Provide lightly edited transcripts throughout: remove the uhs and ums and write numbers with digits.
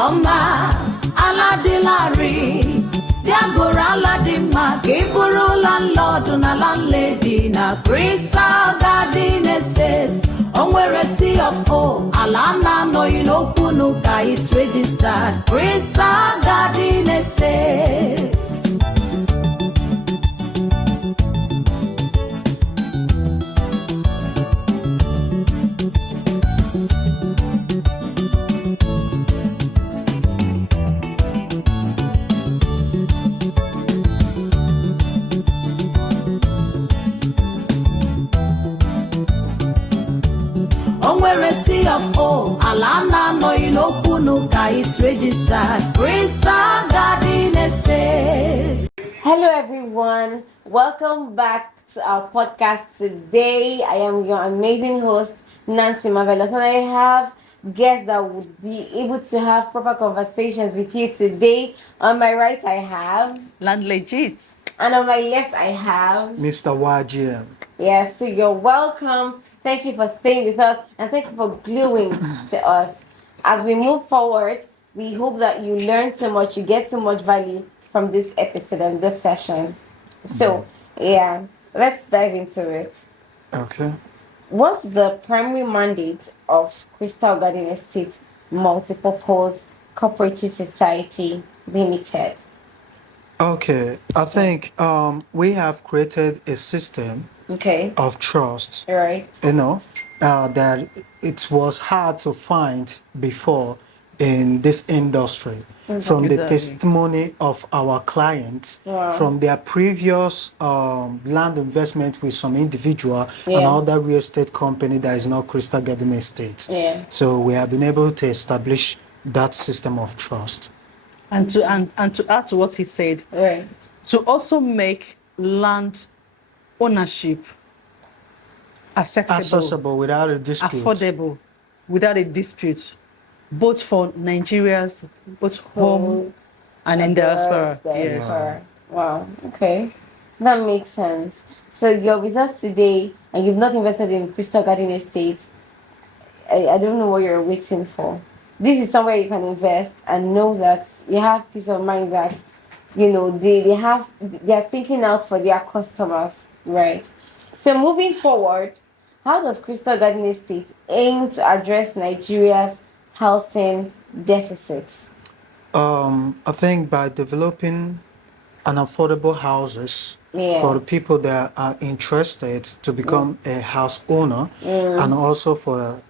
Aloma, Aladilari, Diagora Ladima, Gaburu landlord, na landlady, na Crystal Garden Estates. On where a sea of O, Alana, no, you know, Punuka is registered. Crystal Garden Estates. Of oh, Alana, no, you know, Punuka, it's registered. Crystal Garden Estate. Hello, everyone. Welcome back to our podcast today. I am your amazing host, Nancy Marvelous, and I have guests that would be able to have proper conversations with you today. On my right, I have Landlady, and on my left, I have Mr. YGM. Yes, so you're welcome. Thank you for staying with us and thank you for gluing to us. As we move forward, we hope that you learn so much, you get so much value from this episode and this session. So, yeah, let's dive into it. Okay. What's the primary mandate of Crystal Garden Estate Multipurpose Cooperative Society Limited? Okay, I think we have created a system of trust. Right. You know, that it was hard to find before in this industry. From the testimony of our clients, from their previous land investment with some individual and other real estate company that is not Crystal Garden Estate. So we have been able to establish that system of trust. and to add to what he said, to also make land ownership accessible without a dispute, affordable without a dispute, both for Nigerians, both home and in diaspora. Wow. Okay, that makes sense. So you're with us today, and you've not invested in Crystal Garden Estate. I don't know what you're waiting for. This is somewhere you can invest and know that you have peace of mind that, you know, they are thinking out for their customers, right? So moving forward, how does Crystal Garden Estate aim to address Nigeria's housing deficits? I think by developing an affordable houses for the people that are interested to become a house owner and also for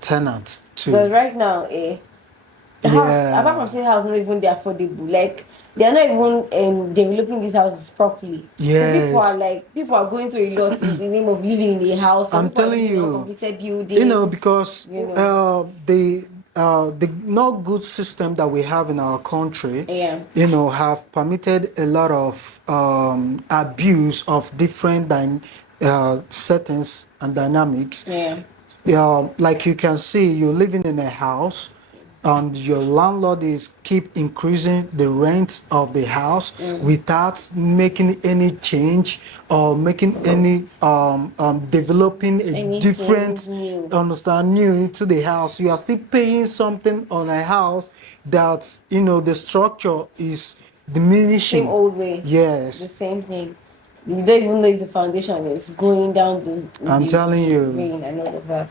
tenant too. But right now, the house, apart from saying house, not even the affordable. Like they are not even developing these houses properly. Yes. So people are going through a lot in the name of living in the house. I'm telling you, completed buildings. you know, because the not good system that we have in our country, you know, have permitted a lot of abuse of different settings and dynamics. Like you can see, you're living in a house and your landlord is keep increasing the rent of the house without making any change or making any developing a different new into the house. You are still paying something on a house that, you know, the structure is diminishing. Same old way. Yes. The same thing. You don't even know if the foundation is going down I'm telling you. rain and all of that.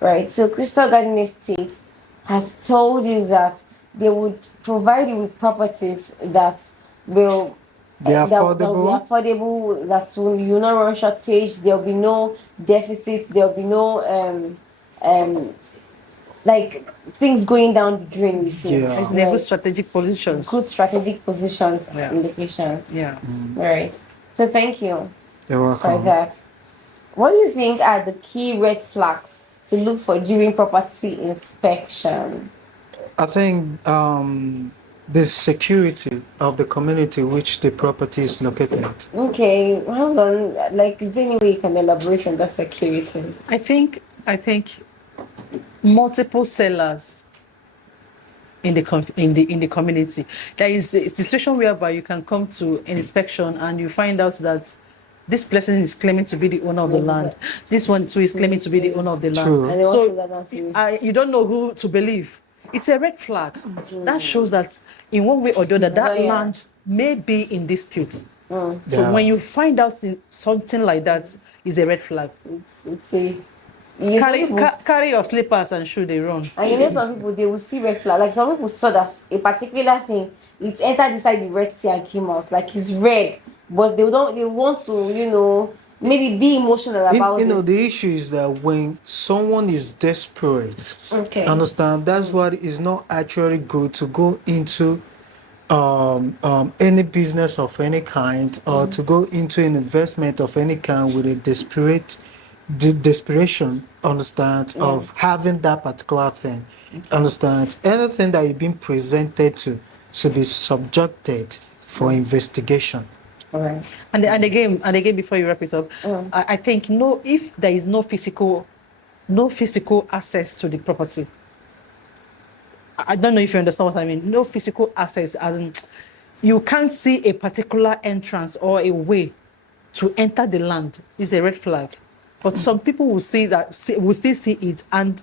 Right. So Crystal Garden Estate has told you that they would provide you with properties that will be affordable, that will you not run shortage, there'll be no deficit, there'll be no like things going down the drain with you. They're good strategic positions. Good strategic positions in location. Right. So thank you for that. What do you think are the key red flags to look for during property inspection? I think the security of the community which the property is located. Okay, hang on. Like, is there any way you can elaborate on that security? I think multiple sellers in the community. There is a situation whereby you can come to an inspection and you find out that this person is claiming to be the owner of the land. This one too is claiming to be the owner of the land. True. So you don't know who to believe. it's a red flag. That shows that in one way or the other, that Oh, yeah. land may be in dispute. So Yeah. when you find out something like that, is a red flag. It's a Carry your slippers and shoe, they run. and you know some people they will see red flag. Like some people saw that a particular thing, it entered inside the Red Sea and came out. Like it's red, but they want to, maybe be emotional about You know, it. the issue is that when someone is desperate, Okay. understand, that's what is not actually good to go into any business of any kind, or to go into an investment of any kind with a desperation, understand, of having that particular thing. Understand, anything that you've been presented to should be subjected for investigation. All right. And again, before you wrap it up, I think if there is no physical access to the property, I don't know if you understand what I mean. No physical access, as in, you can't see a particular entrance or a way to enter the land, is a red flag. But some people will see that, will still see it, and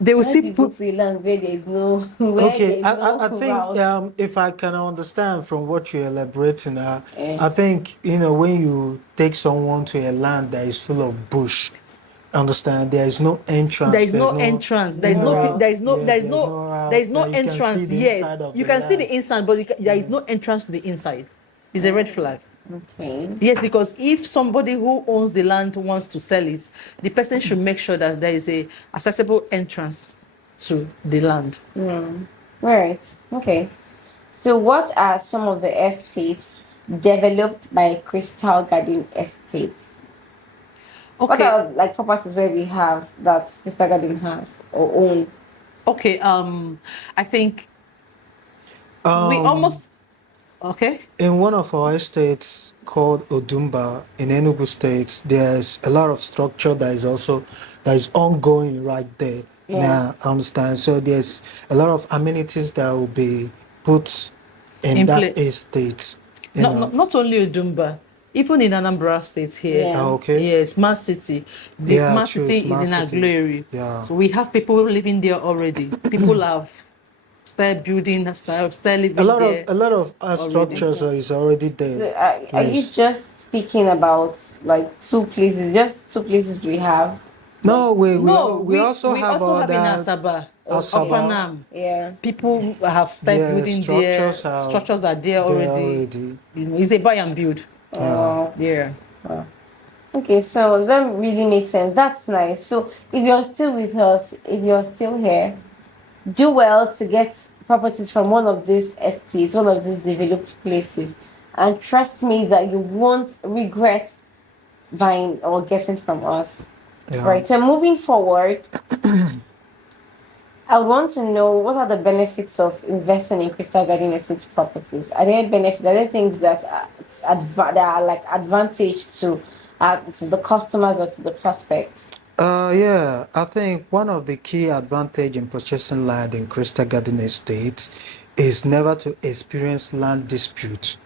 they will still People put. to a land where there is no. Where Okay, there is no I think route. if I can understand from what you're elaborating, I think when you take someone to a land that is full of bush, understand, there is no entrance. There is no entrance. There is no route that you can see entrance. the Yes, inside of you the can see the land. inside, but there is no entrance to the inside. It's a red flag. Okay. Yes, because if somebody who owns the land wants to sell it, the person should make sure that there is a accessible entrance to the land. Right. Okay. So, what are some of the estates developed by Crystal Garden Estates? What Okay. are like properties where we have that Crystal Garden has or own? Okay. I think we almost. Okay. In one of our estates called Odumba in Enugu State, there's a lot of structure that is ongoing right there. Yeah. Now, I understand. So there's a lot of amenities that will be put in In that place. estate. you know. Not only Udumba, even in Anambra State here. Yeah. Okay. Yes, Smart City. The Yeah, Smart true, City Smart is in City. Aguleri. Yeah. So we have people living there already. People have started building, started living A there. lot of structures is already So, there. are you Yes. just speaking about like two places we have? No, we we also have in other Asaba, Asaba. Opanam. Yeah. People have started Yeah, building there. Structures are there already. It's a buy and build. Yeah. Okay, so that really makes sense. That's nice. So if you're still with us, if you're still here, do well to get properties from one of these estates, one of these developed places. And trust me that you won't regret buying or getting from us. Yeah. Right. So moving forward, I would want to know what are the benefits of investing in Crystal Garden Estate properties? Are there benefits? Are there things that that are like advantage to the customers or to the prospects? Yeah, I think one of the key advantage in purchasing land in Crystal Garden Estate is never to experience land dispute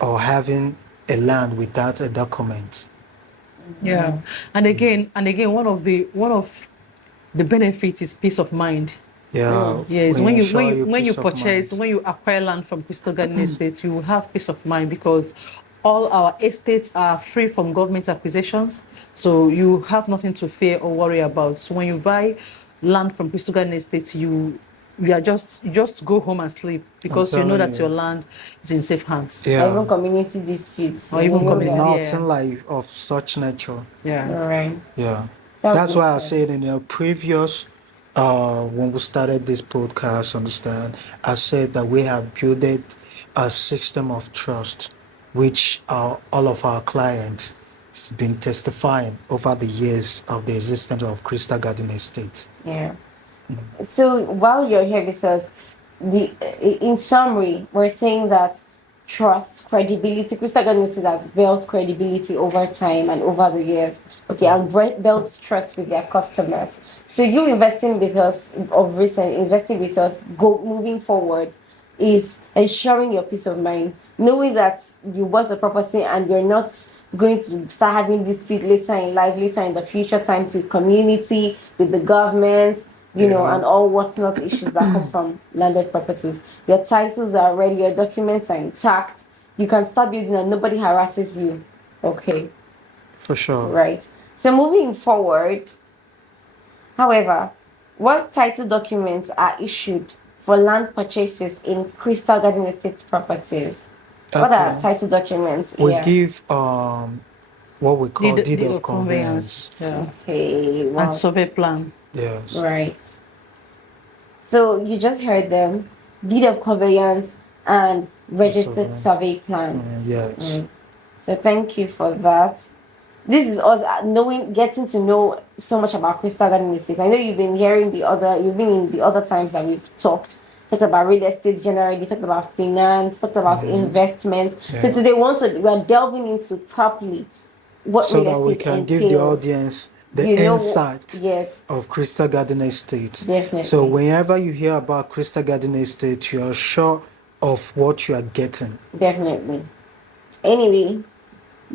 or having a land without a document. Yeah. And again, one of the benefits is peace of mind. Yeah. Yes, we when ensure you peace of purchase, mind. when you acquire land from Crystal Garden Estates, you will have peace of mind because all our estates are free from government acquisitions, so you have nothing to fear or worry about. So when you buy land from Crystal Garden Estates, you just go home and sleep because you know telling that you. your land is in safe hands. Or even Yeah. community disputes. Or even You know community- that. Yeah. Nothing like of such nature. Yeah. All right. Yeah. That That's why I makes said in the previous when we started this podcast, understand, I said that we have built a system of trust, which all of our clients has been testifying over the years of the existence of Crystal Garden Estate. Yeah. So while you're here with us, in summary, we're saying that trust, credibility, Crystal Garden Estate has built credibility over time and over the years. Okay, and built trust with their customers. So you investing with us investing with us, moving forward, is ensuring your peace of mind, knowing that you bought a property and you're not going to start having dispute later in life, later in the future time with community, with the government, you know, and all whatnot issues that come from landed properties. Your titles are ready, your documents are intact. You can start building and nobody harasses you. Okay. For sure. Right. So moving forward, however, what title documents are issued for land purchases in Crystal Garden Estate properties? What are Okay. title documents? We Yeah. give what we call deed of conveyance. Yeah. Okay. Wow. And survey plan. Yes. Right. So you just heard them. Deed of conveyance and registered survey plan. Yes. So thank you for that. This is us getting to know so much about Crystal Garden Estate. I know you've been in the other times that we've talked about real estate generally, talked about finance, talked about investment. Yeah. So today we're delving into properly what So real that we estate can entails. give the audience the insight Yes, of Crystal Garden Estate. definitely. So whenever you hear about Crystal Garden Estate, you are sure of what you are getting. Definitely. Anyway,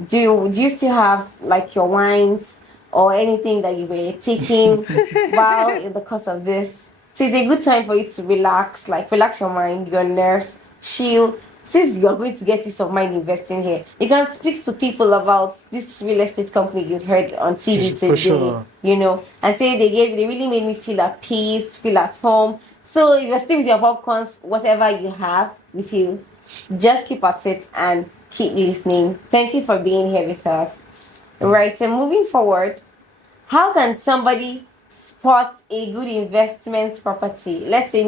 do you still have like your wines or anything that you were taking while in the course of this? So it's a good time for you to relax your mind, your nerves, chill. Since you're going to get peace of mind investing here, you can speak to people about this real estate company you've heard on TV today, For sure. you know, and say they really made me feel at peace, feel at home. So if you're still with your popcorns, whatever you have with you, just keep at it and keep listening. Thank you for being here with us. Right, and moving forward, how can somebody spot a good investment property? Let's say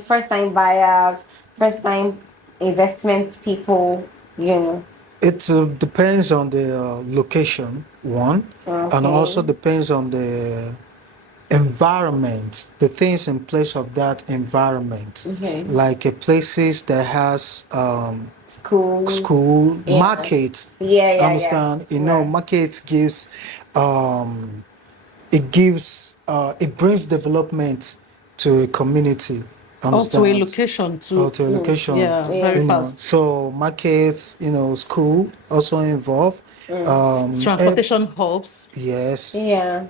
first time buyers, first time investment people, you know. It depends on the location, one, and also depends on the environment, the things in place of that environment. Okay. Like places that has school, Yeah. market. Yeah. Understand? You know, market gives it brings development to a community. Also a location too. To a location. Yeah, very you know, fast. so markets, school also involved. Transportation hubs. Yes. Yeah.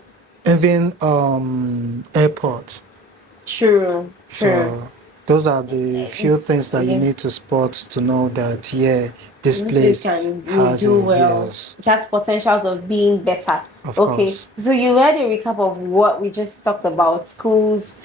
Even airport. True. So those are the few things that you need to spot to know that this place has do well. yes. It has potentials of being better. Of Okay, course. so you had a recap of what we just talked about: schools,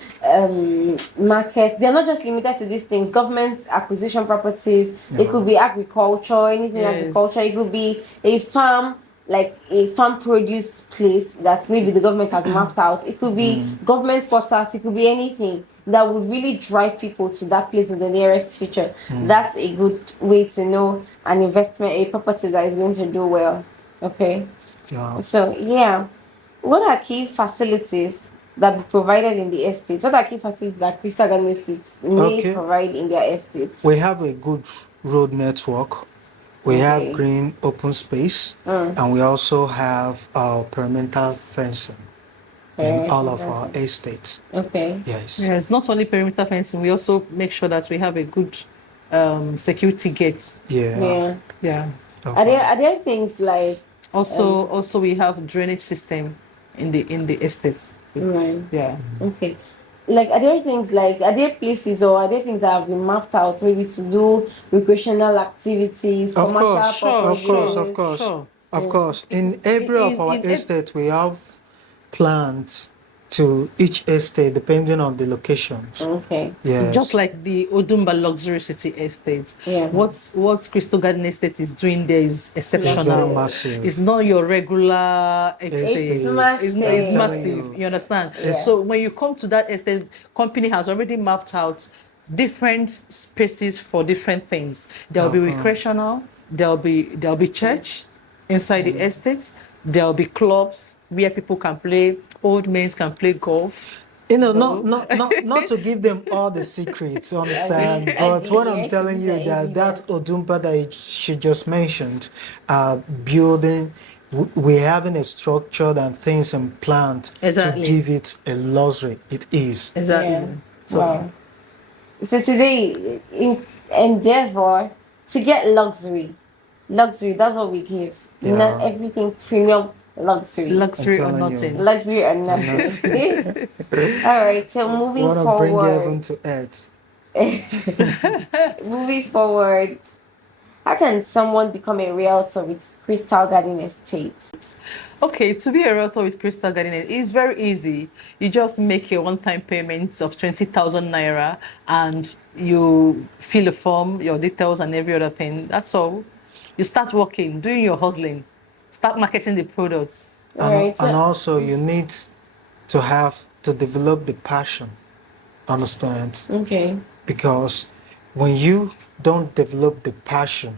markets. They're not just limited to these things. Government acquisition properties. It could be agriculture, anything agriculture. It could be a farm, like a farm produce place that maybe the government has mapped out. It could be government quarters. It could be anything that would really drive people to that place in the nearest future. That's a good way to know an investment, a property that is going to do well. Okay. Yeah. So what are key facilities that be provided in the estates? What are key facilities that Crystal Garden Estates may provide in their estates? We have a good road network. We have green open space, and we also have perimeter fencing in all of our estates. Okay. Yes. Yes, not only perimeter fencing, we also make sure that we have a good security gate. Yeah. Yeah. Okay. Are there things like Also we have drainage system in the estates. right? Yeah. Okay. Like, are there places or are there things that have been mapped out maybe to do recreational activities, Of commercial course, purposes? of course. In every of our estate, we have plans to each estate depending on the locations. Okay. Yes. Just like the Odumba Luxury City Estate. Yeah. What Crystal Garden Estate is doing there is exceptional. It's very massive. It's not your regular estate. It's massive. It's massive. You understand? Yeah. So when you come to that estate, company has already mapped out different spaces for different things. There'll be recreational, there'll be church inside the estate, there'll be clubs where people can play, old men can play golf. Not to give them all the secrets, you understand? But what I'm telling you that Odumba that she just mentioned, building, we're having a structured and things and planned to give it a luxury. It is. Exactly. Yeah. So, wow. So today, endeavor to get luxury. Luxury, that's what we give. Yeah. Not everything premium. luxury. Luxury or telling you. nothing. Luxury or nothing. All right, so moving Want to bring heaven forward. to earth. Moving forward, how can someone become a realtor with Crystal Garden Estates? Okay, to be a realtor with Crystal Garden is very easy. You just make a one-time payment of 20,000 naira and you fill a form, your details and every other thing. That's all. You start working, doing your hustling, start marketing the products. All right, And so also you need to have to develop the passion. Understand? okay. Because when you don't develop the passion,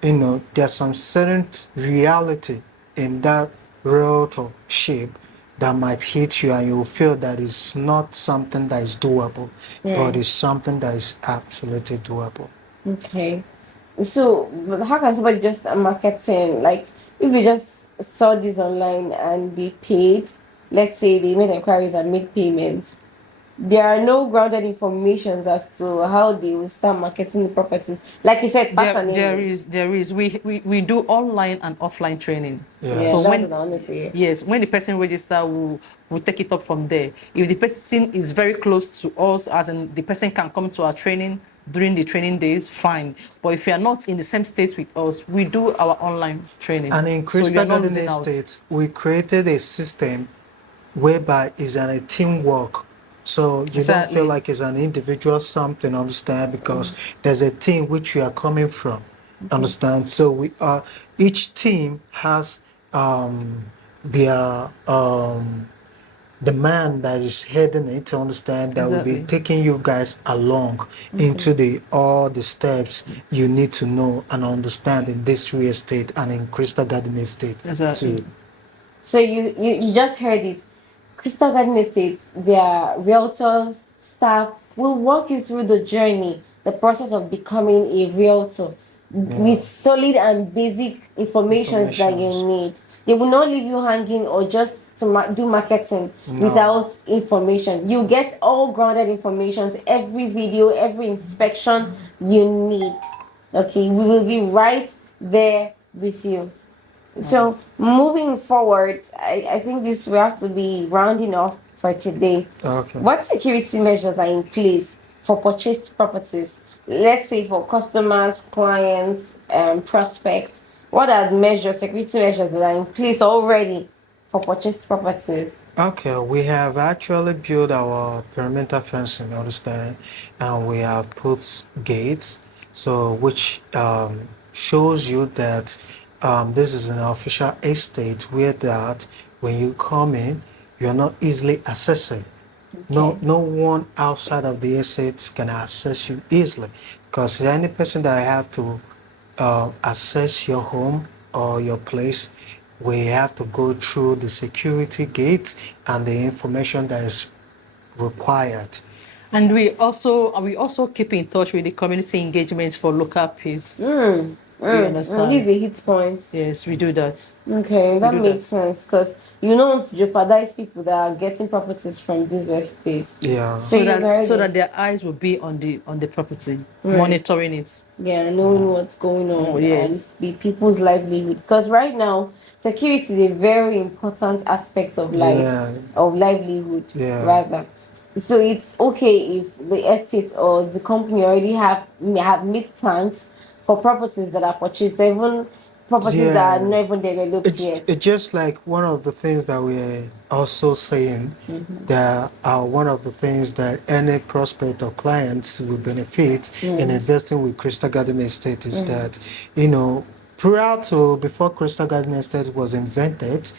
there's some certain reality in that realtorship that might hit you and you will feel that it's not something that is doable, but it's something that is absolutely doable. Okay. So, but how can somebody just marketing, like, if they just saw this online and they paid, let's say they made inquiries and made payments, there are no grounded information as to how they will start marketing the properties. Like you said, passion. There is. We do online and offline training. Yeah, So that's when what I want to say. yes, when the person register, we'll take it up from there. If the person is very close to us, as in the person can come to our training during the training days, fine. But if you are not in the same state with us, we do our online training. And in Crystal Garden Estates, we created a system whereby it's a teamwork. So you don't feel like it's an individual something, understand? Because there's a team which you are coming from, understand? So we are, each team has their the man that is heading it, to understand, that will be taking you guys along into all the steps you need to know and understand in this real estate and in Crystal Garden Estate too. So you just heard it. Crystal Garden Estates, their realtors, staff will walk you through the journey, the process of becoming a realtor with solid and basic information that you need. They will not leave you hanging or just to do marketing without information. You get all grounded information, every video, every inspection you need. Okay, we will be right there with you. So moving forward, I think this will have to be rounding off for today. Okay. What security measures are in place for purchased properties? Let's say for customers, clients, and prospects. What are the security measures that are in place already for purchased properties? Okay, we have actually built our perimeter fencing, understand, and we have put gates, so which shows you that this is an official estate where that when you come in, you're not easily accessed. No one outside of the estate can access you easily, because any person that have to access your home or your place, we have to go through the security gates and the information that is required. And we also keep in touch with the community engagements for local peace. You understand? These are hit points. Yes, we do that. Okay, that makes sense, because you don't want to jeopardize people that are getting properties from these estates. Yeah. So that their eyes will be on the property, monitoring it. Yeah, knowing what's going on yes. and be people's livelihood. Because right now, security is a very important aspect of life, of livelihood, rather. So it's okay if the estate or the company already have made plans for properties that are purchased, even properties that are not even developed yet. It's just like one of the things that we're also saying, that one of the things that any prospect or clients will benefit in investing with Crystal Garden Estate is that, before Crystal Garden Estate was invented,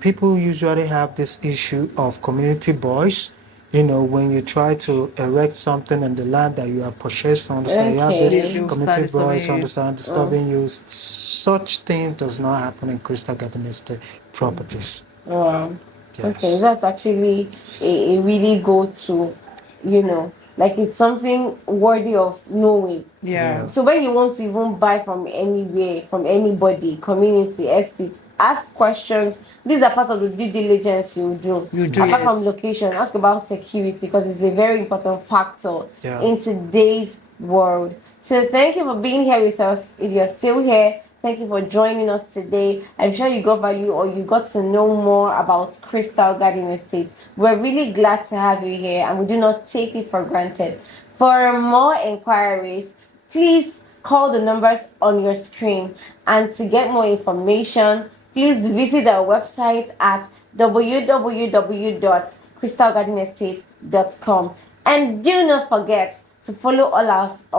people usually have this issue of community boys. When you try to erect something on the land that you have purchased, understand, you have this community boys, understand, disturbing you. Such thing does not happen in Crystal Garden Estate properties. Wow. Yes. Okay, that's actually a really go-to, like it's something worthy of knowing. Yeah. So when you want to even buy from anywhere, from anybody, community, estate, ask questions. These are part of the due diligence you do. Apart from location, ask about security, because it's a very important factor in today's world. So thank you for being here with us. If you're still here, Thank you for joining us today. I'm sure you got value or you got to know more about Crystal Garden Estate. We're really glad to have you here and we do not take it for granted. For more inquiries, please call the numbers on your screen. And to get more information, please visit our website at www.crystalgardenestate.com. And do not forget to follow all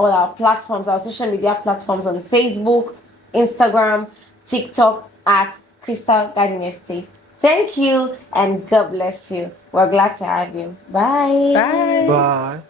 our platforms, our social media platforms on Facebook, Instagram, TikTok at Crystal Garden Estate. Thank you and God bless you. We're glad to have you. Bye. Bye. Bye.